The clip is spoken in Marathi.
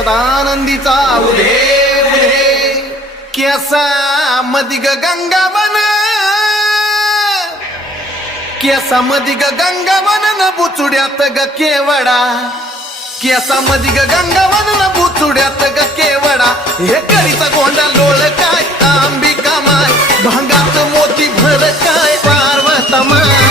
सदानंदीचा उदे उदे केसा मदिग गंगावन केसा मदिग गंगावन न बुचुड्यात ग केवडा केसा मदिग गंगावन न बुचुड्यात ग केवडा हे करीचा गोंडा लोळ काय अंबिका माय भांगात मोती भर काय पार्वत माय